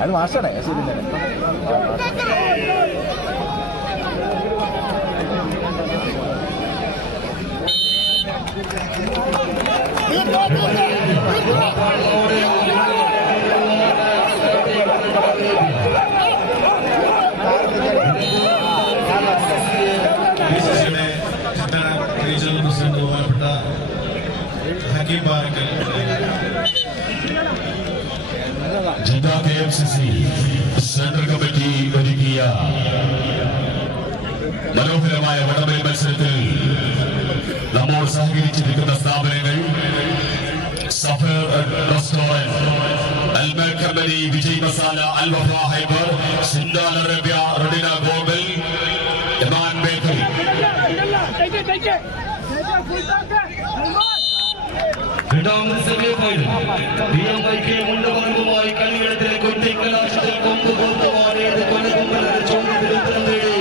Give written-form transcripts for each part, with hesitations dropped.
അത് മാഷാണേ ശരി regional president ബഹുമാനപ്പെട്ട ഹക്കീം ബാരക്കൽ, ജില്ലാ KMCC സെൻട്രൽ കമ്മിറ്റി ഒരുക്കിയ മനോഹരമായ വടംവലി മത്സരത്തിൽ നമ്മോട് സഹകരിച്ചിരിക്കുന്ന സ്ഥാപനങ്ങൾ Safar restaurant, Almal company, Vijay masala, Alwafa hyper, Sindal Arabia, റെഡിന ഗോഗൽ, ഇമാൻ ബേക്കറി. രണ്ടാമത്തെ സെമിഫൈനൽ DMIK മുണ്ടവർഗവുമായി കളികളത്തിലെ കൊട്ടിക്കലാശത്തിൽ കൊമ്പുകോർത്തവാനേത് കൊലകൊമ്പലത്തെ ചോദ്യത്തിൽ ഉത്തരം നേടി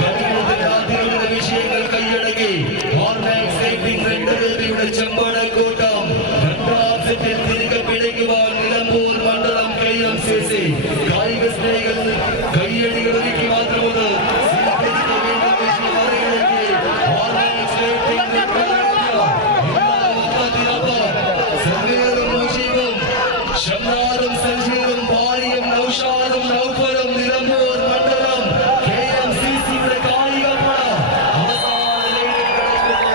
കളികളത്തിലെ ആദ്യങ്ങളുടെ വിഷയങ്ങൾ കൈയടക്കി റെഡ്ഡയുടെ ചെമ്പടക്കൂട്ടം രണ്ടാം സെറ്റിൽ തിരികെ പിടിക്കുവാൻ നിലമ്പൂർ മണ്ഡലം KMCC കായിക സ്നേഹികൾ